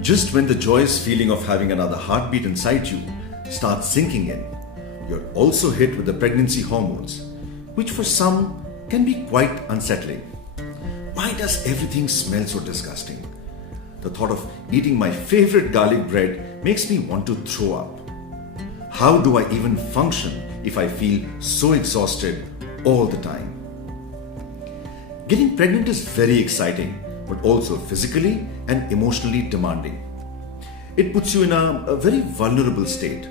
Just when the joyous feeling of having another heartbeat inside you starts sinking in, you're also hit with the pregnancy hormones, which for some can be quite unsettling. Why does everything smell so disgusting? The thought of eating my favorite garlic bread makes me want to throw up. How do I even function if I feel so exhausted all the time? Getting pregnant is very exciting, but also physically and emotionally demanding. It puts you in a very vulnerable state.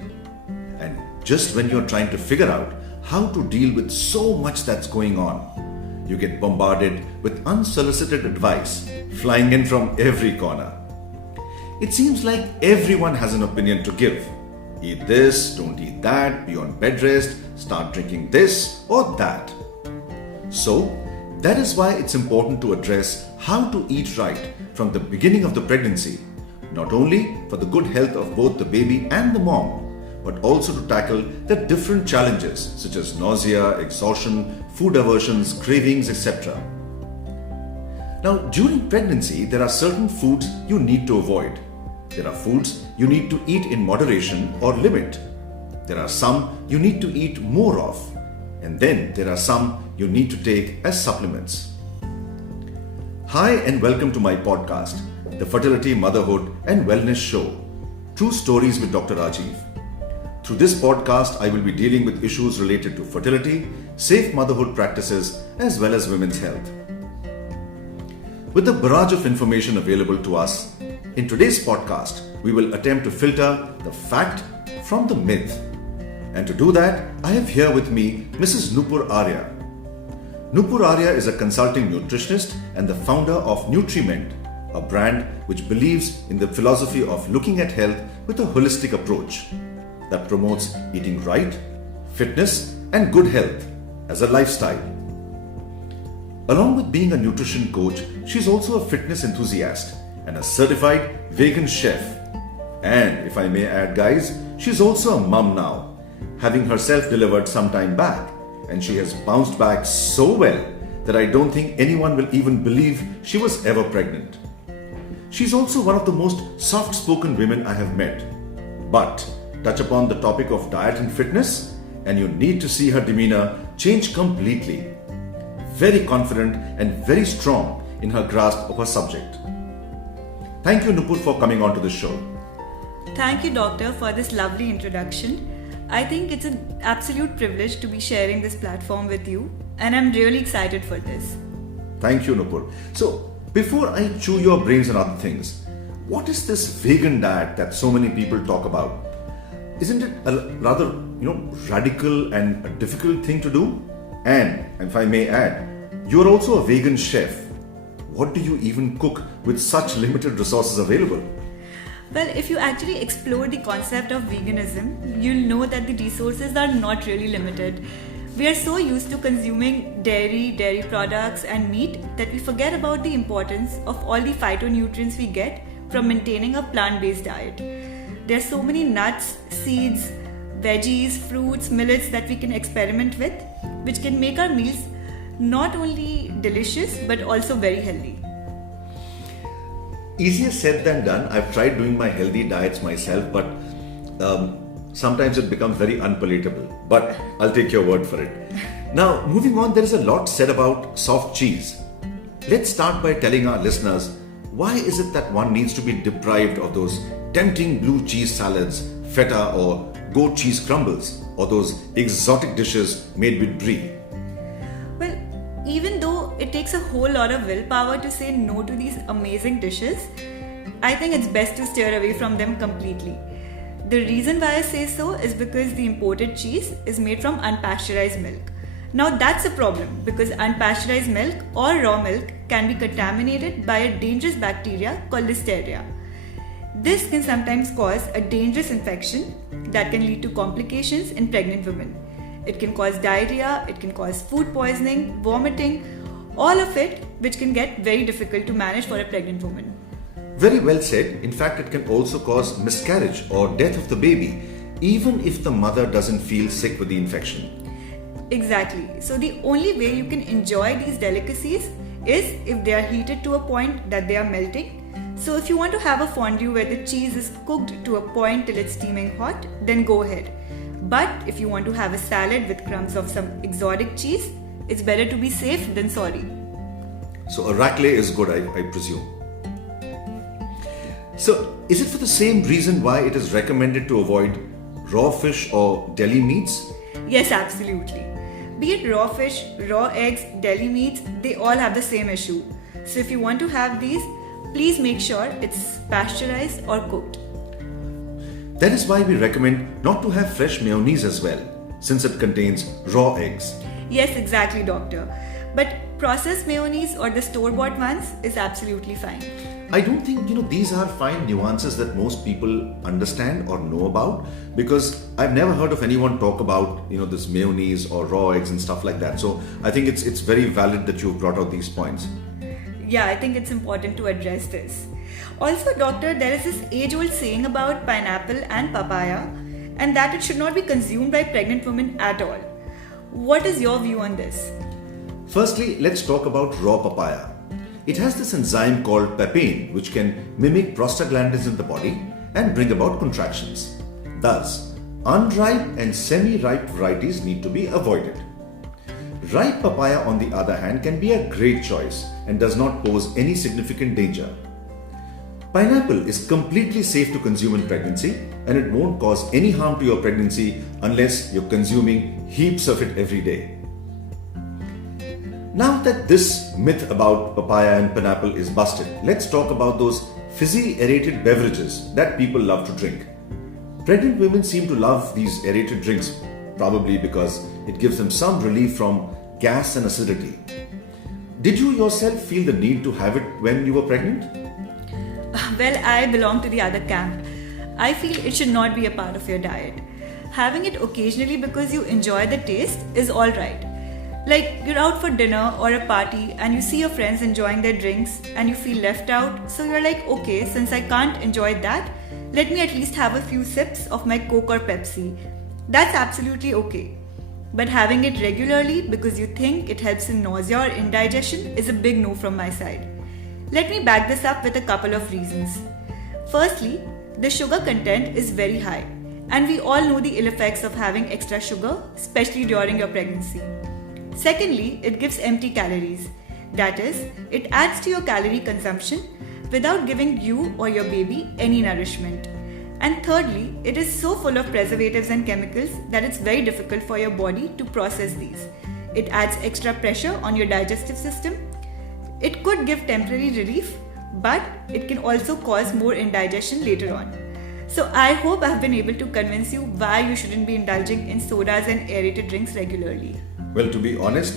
And just when you're trying to figure out how to deal with so much that's going on, you get bombarded with unsolicited advice flying in from every corner. It seems like everyone has an opinion to give. Eat this, don't eat that, be on bed rest, start drinking this or that. So, that is why it's important to address how to eat right from the beginning of the pregnancy, not only for the good health of both the baby and the mom, but also to tackle the different challenges such as nausea, exhaustion, food aversions, cravings, etc. Now, during pregnancy, there are certain foods you need to avoid. There are foods you need to eat in moderation or limit. There are some you need to eat more of. And then there are some you need to take as supplements. Hi and welcome to my podcast, the Fertility, Motherhood and Wellness Show, True Stories with Dr. Rajeev. Through this podcast, I will be dealing with issues related to fertility, safe motherhood practices, as well as women's health. With the barrage of information available to us, in today's podcast, we will attempt to filter the fact from the myth. And to do that, I have here with me Mrs. Nupur Arya. Nupur Arya is a consulting nutritionist and the founder of Nutritionist, a brand which believes in the philosophy of looking at health with a holistic approach that promotes eating right, fitness, and good health as a lifestyle. Along with being a nutrition coach, she's also a fitness enthusiast and a certified vegan chef. And if I may add, guys, she's also a mum now, having herself delivered some time back, and she has bounced back so well that I don't think anyone will even believe she was ever pregnant. She's also one of the most soft-spoken women I have met. But touch upon the topic of diet and fitness, and you need to see her demeanor change completely. Very confident and very strong in her grasp of her subject. Thank you, Nupur, for coming on to the show. Thank you, Doctor, for this lovely introduction. I think it's an absolute privilege to be sharing this platform with you, and I'm really excited for this. Thank you, Nupur. So, before I chew your brains and other things, what is this vegan diet that so many people talk about? Isn't it a rather, radical and a difficult thing to do? And if I may add, you're also a vegan chef. What do you even cook with such limited resources available? Well, if you actually explore the concept of veganism, you'll know that the resources are not really limited. We are so used to consuming dairy products and meat that we forget about the importance of all the phytonutrients we get from maintaining a plant-based diet. There are so many nuts, seeds, veggies, fruits, millets that we can experiment with, which can make our meals not only delicious but also very healthy. Easier said than done. I've tried doing my healthy diets myself, but sometimes it becomes very unpalatable. But I'll take your word for it. Now, moving on, there is a lot said about soft cheese. Let's start by telling our listeners, why is it that one needs to be deprived of those tempting blue cheese salads, feta or goat cheese crumbles, or those exotic dishes made with brie? Well, even though it takes a whole lot of willpower to say no to these amazing dishes, I think it's best to steer away from them completely. The reason why I say so is because the imported cheese is made from unpasteurized milk. Now that's a problem because unpasteurized milk or raw milk can be contaminated by a dangerous bacteria called Listeria. This can sometimes cause a dangerous infection that can lead to complications in pregnant women. It can cause diarrhea, it can cause food poisoning, vomiting, all of it which can get very difficult to manage for a pregnant woman. Very well said. In fact, it can also cause miscarriage or death of the baby, even if the mother doesn't feel sick with the infection. Exactly. So the only way you can enjoy these delicacies is if they are heated to a point that they are melting. So if you want to have a fondue where the cheese is cooked to a point till it's steaming hot, then go ahead. But if you want to have a salad with crumbs of some exotic cheese, it's better to be safe than sorry. So a raclette is good, I presume. So is it for the same reason why it is recommended to avoid raw fish or deli meats? Yes, absolutely. Be it raw fish, raw eggs, deli meats, they all have the same issue. So if you want to have these, please make sure it's pasteurized or cooked. That is why we recommend not to have fresh mayonnaise as well, since it contains raw eggs. Yes, exactly, doctor. But processed mayonnaise or the store-bought ones is absolutely fine. I don't think, these are fine nuances that most people understand or know about, because I've never heard of anyone talk about, this mayonnaise or raw eggs and stuff like that. So I think it's very valid that you've brought out these points. Yeah, I think it's important to address this. Also, doctor, there is this age-old saying about pineapple and papaya, and that it should not be consumed by pregnant women at all. What is your view on this? Firstly, let's talk about raw papaya. It has this enzyme called papain, which can mimic prostaglandins in the body and bring about contractions. Thus, unripe and semi-ripe varieties need to be avoided. Ripe papaya, on the other hand, can be a great choice and does not pose any significant danger. Pineapple is completely safe to consume in pregnancy, and it won't cause any harm to your pregnancy unless you're consuming heaps of it every day. Now that this myth about papaya and pineapple is busted, let's talk about those fizzy aerated beverages that people love to drink. Pregnant women seem to love these aerated drinks, probably because it gives them some relief from gas and acidity. Did you yourself feel the need to have it when you were pregnant? Well, I belong to the other camp. I feel it should not be a part of your diet. Having it occasionally because you enjoy the taste is alright. Like you're out for dinner or a party and you see your friends enjoying their drinks and you feel left out, so you're like, okay, since I can't enjoy that, let me at least have a few sips of my Coke or Pepsi. That's absolutely okay. But having it regularly because you think it helps in nausea or indigestion is a big no from my side. Let me back this up with a couple of reasons. Firstly, the sugar content is very high, and we all know the ill effects of having extra sugar, especially during your pregnancy. Secondly, it gives empty calories. That is, it adds to your calorie consumption without giving you or your baby any nourishment. And thirdly, it is so full of preservatives and chemicals that it's very difficult for your body to process these. It adds extra pressure on your digestive system. It could give temporary relief, but it can also cause more indigestion later on. So I hope I've been able to convince you why you shouldn't be indulging in sodas and aerated drinks regularly. Well, to be honest,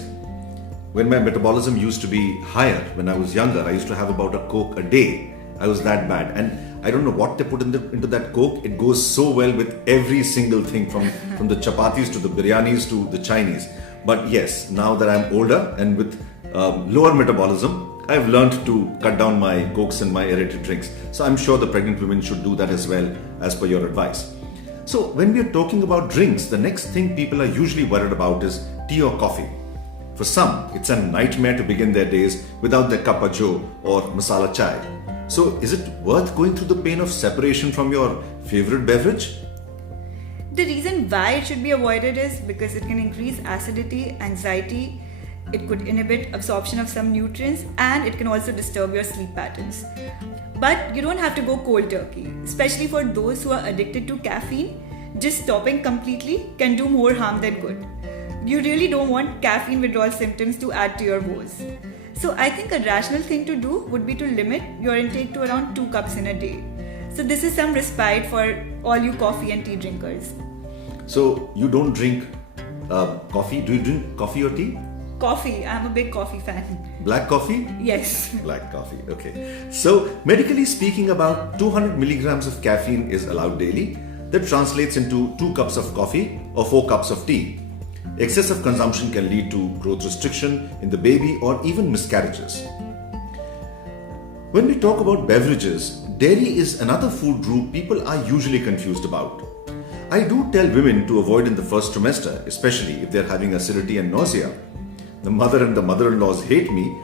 when my metabolism used to be higher, when I was younger, I used to have about a Coke a day. I was that bad. And I don't know what they put into that Coke. It goes so well with every single thing from the chapatis to the biryanis to the Chinese. But yes, now that I'm older and with lower metabolism, I've learned to cut down my Cokes and my aerated drinks. So I'm sure the pregnant women should do that as well, as per your advice. So when we are talking about drinks, the next thing people are usually worried about is tea or coffee. For some, it's a nightmare to begin their days without their cup of joe or masala chai. So is it worth going through the pain of separation from your favorite beverage? The reason why it should be avoided is because it can increase acidity, anxiety, it could inhibit absorption of some nutrients, and it can also disturb your sleep patterns. But you don't have to go cold turkey, especially for those who are addicted to caffeine. Just stopping completely can do more harm than good. You really don't want caffeine withdrawal symptoms to add to your woes. So I think a rational thing to do would be to limit your intake to around 2 cups in a day. So this is some respite for all you coffee and tea drinkers. So you don't drink coffee? Do you drink coffee or tea? Coffee. I'm a big coffee fan. Black coffee? Yes. Black coffee, okay. So medically speaking, about 200 milligrams of caffeine is allowed daily. That translates into 2 cups of coffee or 4 cups of tea. Excessive consumption can lead to growth restriction in the baby or even miscarriages. When we talk about beverages, dairy is another food group people are usually confused about. I do tell women to avoid in the first trimester, especially if they're having acidity and nausea. The mother and the mother-in-laws hate me,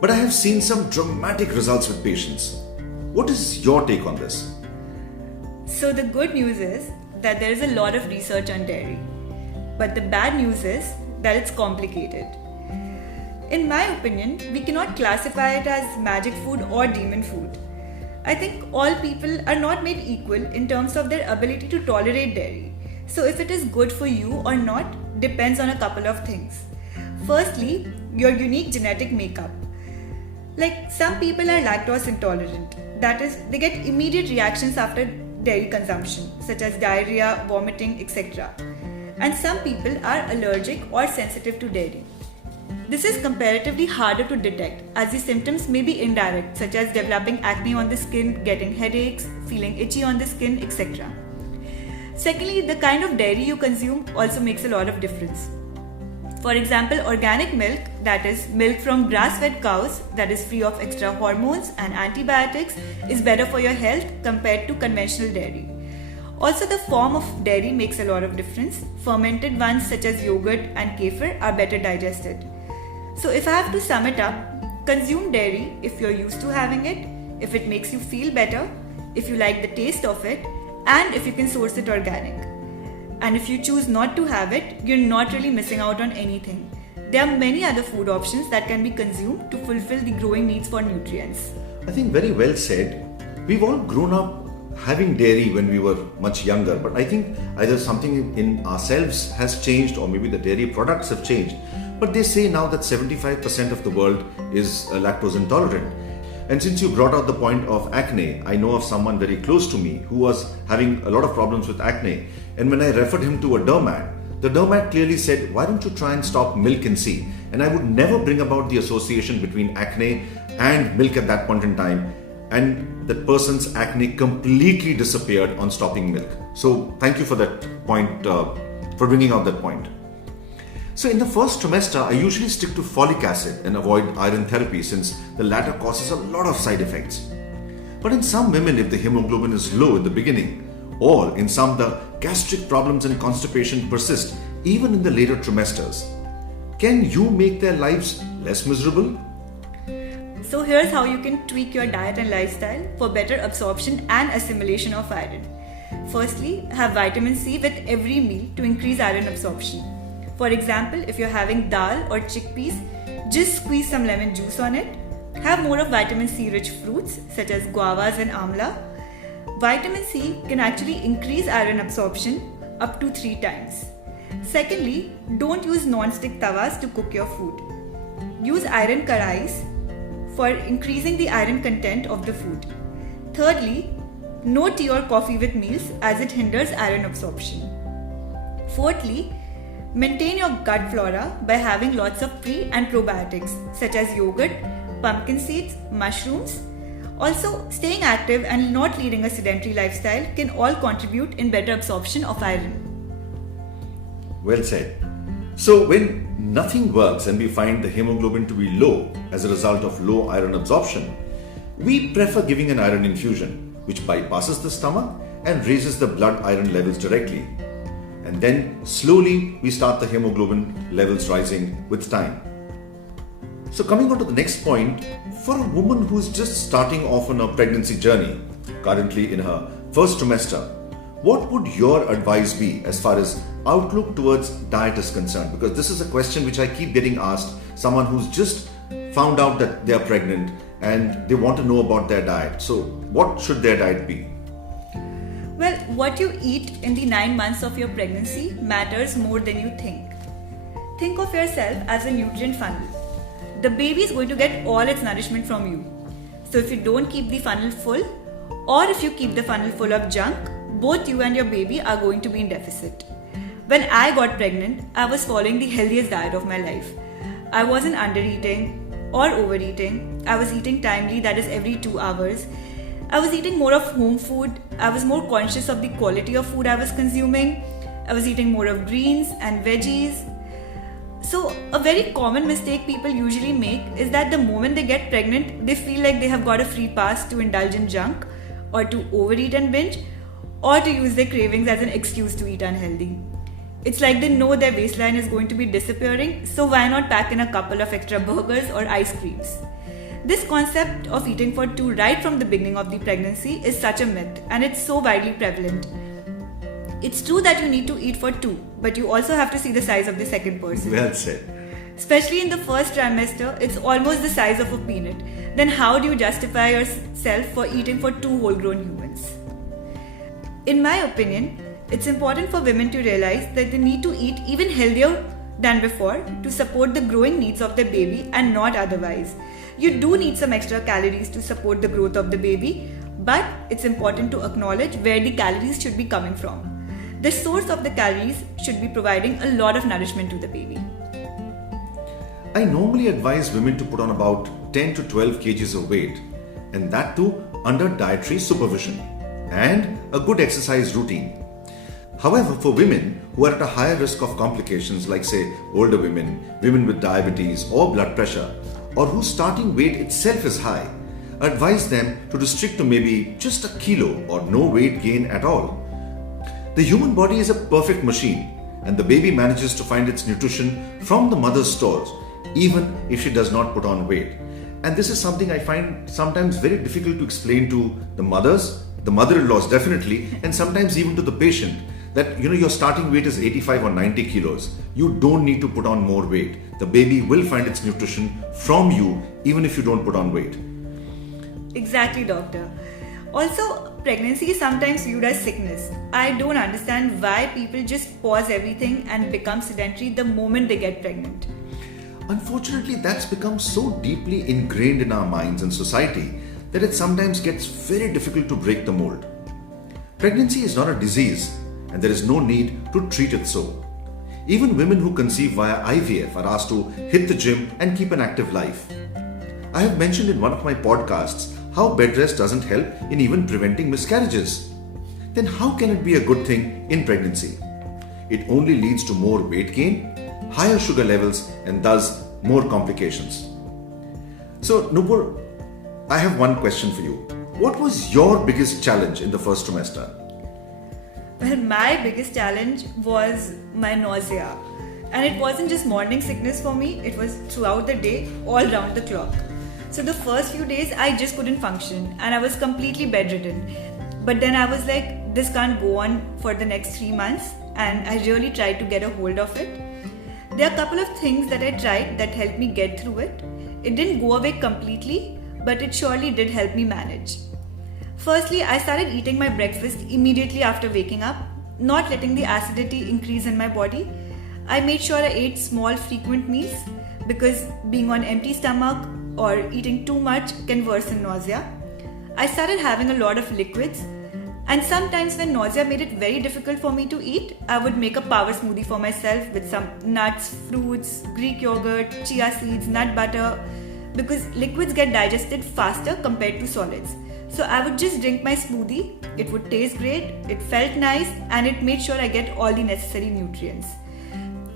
but I have seen some dramatic results with patients. What is your take on this? So the good news is that there is a lot of research on dairy. But the bad news is that it's complicated. In my opinion, we cannot classify it as magic food or demon food. I think all people are not made equal in terms of their ability to tolerate dairy. So if it is good for you or not depends on a couple of things. Firstly, your unique genetic makeup. Like some people are lactose intolerant. That is, they get immediate reactions after dairy consumption, such as diarrhea, vomiting, etc. And some people are allergic or sensitive to dairy. This is comparatively harder to detect as the symptoms may be indirect, such as developing acne on the skin, getting headaches, feeling itchy on the skin, etc. Secondly, the kind of dairy you consume also makes a lot of difference. For example, organic milk, that is milk from grass-fed cows that is free of extra hormones and antibiotics, is better for your health compared to conventional dairy. Also, the form of dairy makes a lot of difference. Fermented ones such as yogurt and kefir are better digested. So if I have to sum it up, consume dairy if you're used to having it, if it makes you feel better, if you like the taste of it, and if you can source it organic. And if you choose not to have it, you're not really missing out on anything. There are many other food options that can be consumed to fulfill the growing needs for nutrients. I think very well said. We've all grown up having dairy when we were much younger, but I think either something in ourselves has changed or maybe the dairy products have changed. But they say now that 75% of the world is lactose intolerant. And since you brought out the point of acne, I know of someone very close to me who was having a lot of problems with acne. And when I referred him to a dermat, the dermat clearly said, why don't you try and stop milk and see? And I would never bring about the association between acne and milk at that point in time. And that person's acne completely disappeared on stopping milk. So thank you for that point, for bringing out that point. So in the first trimester, I usually stick to folic acid and avoid iron therapy since the latter causes a lot of side effects. But in some women, if the hemoglobin is low in the beginning, or in some the gastric problems and constipation persist even in the later trimesters, can you make their lives less miserable? So here's how you can tweak your diet and lifestyle for better absorption and assimilation of iron. Firstly, have vitamin C with every meal to increase iron absorption. For example, if you're having dal or chickpeas, just squeeze some lemon juice on it. Have more of vitamin C rich fruits such as guavas and amla. Vitamin C can actually increase iron absorption up to 3 times. Secondly, don't use non-stick tawas to cook your food. Use iron karais for increasing the iron content of the food. Thirdly, no tea or coffee with meals as it hinders iron absorption. Fourthly, maintain your gut flora by having lots of pre and probiotics such as yogurt, pumpkin seeds, mushrooms. Also, staying active and not leading a sedentary lifestyle can all contribute in better absorption of iron. Well said. So when nothing works and we find the hemoglobin to be low as a result of low iron absorption, we prefer giving an iron infusion which bypasses the stomach and raises the blood iron levels directly. And then slowly we start the hemoglobin levels rising with time. So coming on to the next point, for a woman who is just starting off on a pregnancy journey, currently in her first trimester, what would your advice be as far as outlook towards diet is concerned? Because this is a question which I keep getting asked, someone who's just found out that they are pregnant and they want to know about their diet. So what should their diet be? Well, what you eat in the 9 months of your pregnancy matters more than you think. Think of yourself as a nutrient funnel. The baby is going to get all its nourishment from you. So if you don't keep the funnel full, or if you keep the funnel full of junk, both you and your baby are going to be in deficit. When I got pregnant, I was following the healthiest diet of my life. I wasn't undereating or overeating. I was eating timely, that is every 2 hours. I was eating more of home food. I was more conscious of the quality of food I was consuming. I was eating more of greens and veggies. So a very common mistake people usually make is that the moment they get pregnant, they feel like they have got a free pass to indulge in junk or to overeat and binge or to use their cravings as an excuse to eat unhealthy. It's like they know their waistline is going to be disappearing, so why not pack in a couple of extra burgers or ice creams? This concept of eating for two right from the beginning of the pregnancy is such a myth, and it's so widely prevalent. It's true that you need to eat for two, but you also have to see the size of the second person. Well said. Especially in the first trimester, it's almost the size of a peanut. Then how do you justify yourself for eating for two whole-grown humans? In my opinion, it's important for women to realize that they need to eat even healthier than before to support the growing needs of their baby and not otherwise. You do need some extra calories to support the growth of the baby, but it's important to acknowledge where the calories should be coming from. The source of the calories should be providing a lot of nourishment to the baby. I normally advise women to put on about 10 to 12 kgs of weight, and that too under dietary supervision and a good exercise routine. However, for women who are at a higher risk of complications like say older women, women with diabetes or blood pressure, or whose starting weight itself is high, advise them to restrict to maybe just a kilo or no weight gain at all. The human body is a perfect machine, and the baby manages to find its nutrition from the mother's stores, even if she does not put on weight. And this is something I find sometimes very difficult to explain to the mothers, the mother-in-laws definitely, and sometimes even to the patient, that your starting weight is 85 or 90 kilos. You don't need to put on more weight. The baby will find its nutrition from you even if you don't put on weight. Exactly, doctor. Also, pregnancy is sometimes viewed as sickness. I don't understand why people just pause everything and become sedentary the moment they get pregnant. Unfortunately, that's become so deeply ingrained in our minds and society that it sometimes gets very difficult to break the mold. Pregnancy is not a disease, and there is no need to treat it so. Even women who conceive via IVF are asked to hit the gym and keep an active life. I have mentioned in one of my podcasts how bed rest doesn't help in even preventing miscarriages. Then how can it be a good thing in pregnancy? It only leads to more weight gain, higher sugar levels, and thus more complications. So Nupur, I have one question for you. What was your biggest challenge in the first trimester? Well, my biggest challenge was my nausea. And it wasn't just morning sickness for me, it was throughout the day, all round the clock. So the first few days, I just couldn't function and I was completely bedridden. But then I was like, this can't go on for the next 3 months, and I really tried to get a hold of it. There are a couple of things that I tried that helped me get through it. It didn't go away completely, but it surely did help me manage. Firstly, I started eating my breakfast immediately after waking up, not letting the acidity increase in my body. I made sure I ate small, frequent meals because being on empty stomach or eating too much can worsen nausea. I started having a lot of liquids, and sometimes when nausea made it very difficult for me to eat, I would make a power smoothie for myself with some nuts, fruits, Greek yogurt, chia seeds, nut butter, because liquids get digested faster compared to solids. So I would just drink my smoothie, it would taste great, it felt nice, and it made sure I get all the necessary nutrients.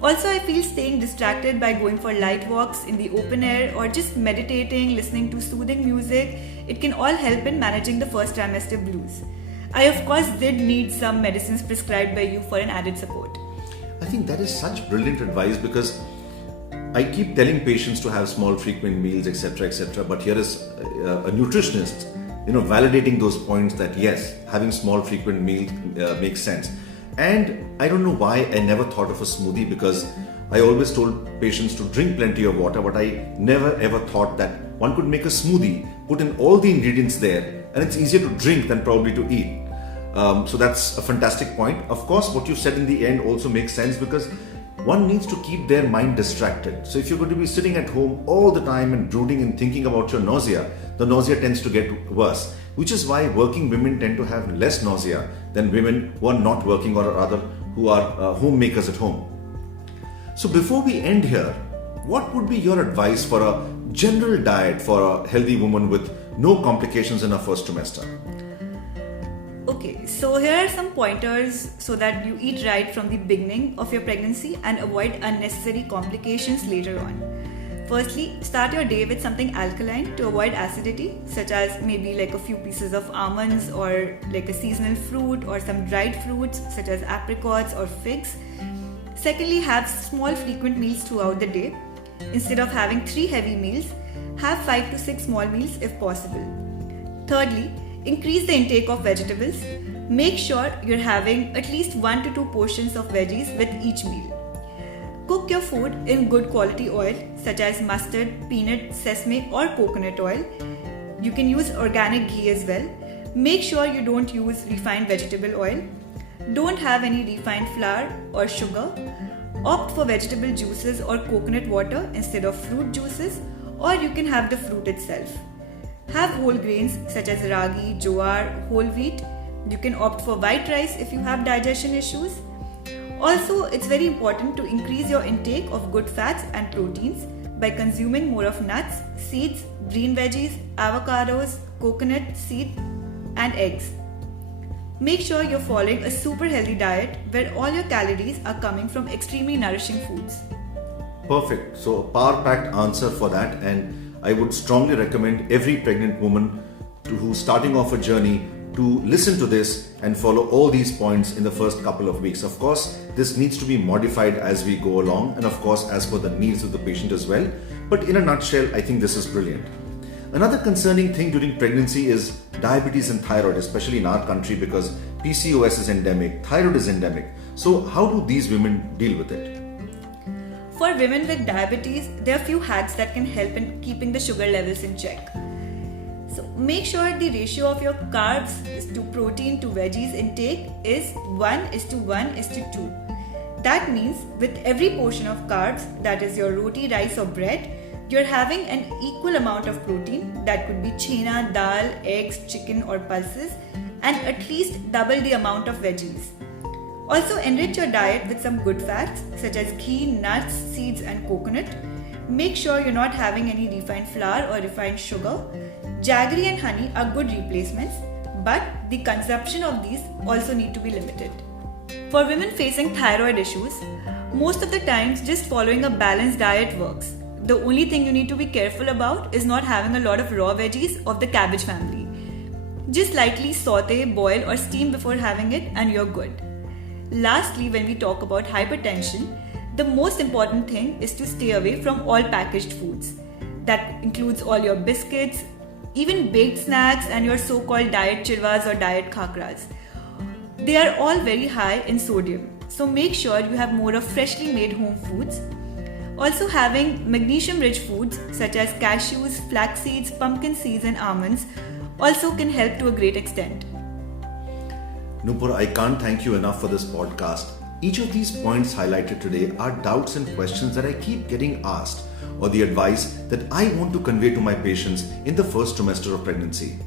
Also, I feel staying distracted by going for light walks in the open air or just meditating, listening to soothing music, it can all help in managing the first trimester blues. I of course did need some medicines prescribed by you for an added support. I think that is such brilliant advice, because I keep telling patients to have small frequent meals, etc., but here is a nutritionist validating those points that yes, having small frequent meals makes sense. And I don't know why I never thought of a smoothie, because I always told patients to drink plenty of water, but I never ever thought that one could make a smoothie, put in all the ingredients there, and it's easier to drink than probably to eat. So that's a fantastic point. Of course, what you said in the end also makes sense, because one needs to keep their mind distracted. So if you're going to be sitting at home all the time and brooding and thinking about your nausea, the nausea tends to get worse, which is why working women tend to have less nausea than women who are not working, or rather who are homemakers at home. So before we end here, what would be your advice for a general diet for a healthy woman with no complications in her first trimester? Okay, so here are some pointers so that you eat right from the beginning of your pregnancy and avoid unnecessary complications later on. Firstly, start your day with something alkaline to avoid acidity, such as maybe like a few pieces of almonds or like a seasonal fruit or some dried fruits such as apricots or figs. Secondly, have small frequent meals throughout the day. Instead of having 3 heavy meals, have 5 to 6 small meals if possible. Thirdly, increase the intake of vegetables. Make sure you're having at least 1 to 2 portions of veggies with each meal. Cook your food in good quality oil such as mustard, peanut, sesame or coconut oil. You can use organic ghee as well. Make sure you don't use refined vegetable oil. Don't have any refined flour or sugar. Opt for vegetable juices or coconut water instead of fruit juices, or you can have the fruit itself. Have whole grains such as ragi, jowar, whole wheat. You can opt for white rice if you have digestion issues. Also, it's very important to increase your intake of good fats and proteins by consuming more of nuts, seeds, green veggies, avocados, coconut, seed, and eggs. Make sure you're following a super healthy diet where all your calories are coming from extremely nourishing foods. Perfect. So a power-packed answer for that, and I would strongly recommend every pregnant woman who's starting off a journey to listen to this and follow all these points in the first couple of weeks. Of course, this needs to be modified as we go along, and of course as per the needs of the patient as well. But in a nutshell, I think this is brilliant. Another concerning thing during pregnancy is diabetes and thyroid, especially in our country, because PCOS is endemic, thyroid is endemic. So how do these women deal with it? For women with diabetes, there are few hacks that can help in keeping the sugar levels in check. So make sure the ratio of your carbs to protein to veggies intake is 1:1:2. That means with every portion of carbs, that is your roti, rice or bread, you're having an equal amount of protein, that could be chena, dal, eggs, chicken or pulses, and at least double the amount of veggies. Also enrich your diet with some good fats such as ghee, nuts, seeds and coconut. Make sure you're not having any refined flour or refined sugar. Jaggery and honey are good replacements, but the consumption of these also need to be limited. For women facing thyroid issues, most of the times just following a balanced diet works. The only thing you need to be careful about is not having a lot of raw veggies of the cabbage family. Just lightly saute, boil or steam before having it and you're good. Lastly, when we talk about hypertension, the most important thing is to stay away from all packaged foods. That includes all your biscuits, even baked snacks and your so-called diet chirwas or diet khakras. They are all very high in sodium, so make sure you have more of freshly made home foods. Also, having magnesium-rich foods such as cashews, flax seeds, pumpkin seeds and almonds also can help to a great extent. Nupur, I can't thank you enough for this podcast. Each of these points highlighted today are doubts and questions that I keep getting asked, or the advice that I want to convey to my patients in the first trimester of pregnancy.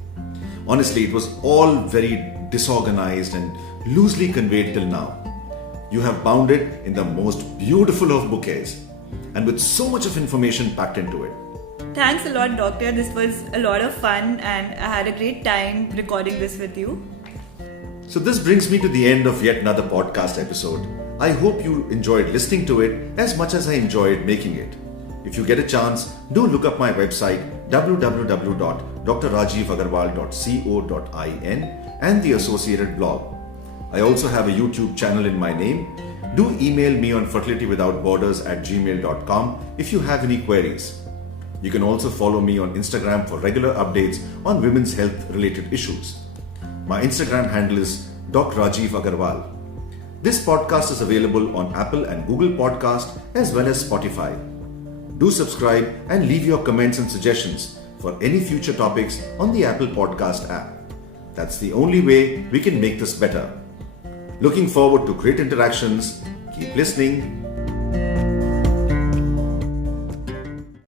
Honestly, it was all very disorganized and loosely conveyed till now. You have bound it in the most beautiful of bouquets, and with so much of information packed into it. Thanks a lot, Doctor. This was a lot of fun and I had a great time recording this with you. So this brings me to the end of yet another podcast episode. I hope you enjoyed listening to it as much as I enjoyed making it. If you get a chance, do look up my website www.drrajeevagarwal.co.in and the associated blog. I also have a YouTube channel in my name. Do email me on fertilityWithoutBorders@gmail.com if you have any queries. You can also follow me on Instagram for regular updates on women's health related issues. My Instagram handle is Rajeev Agarwal. This podcast is available on Apple and Google Podcast as well as Spotify. Do subscribe and leave your comments and suggestions for any future topics on the Apple Podcast app. That's the only way we can make this better. Looking forward to great interactions. Keep listening.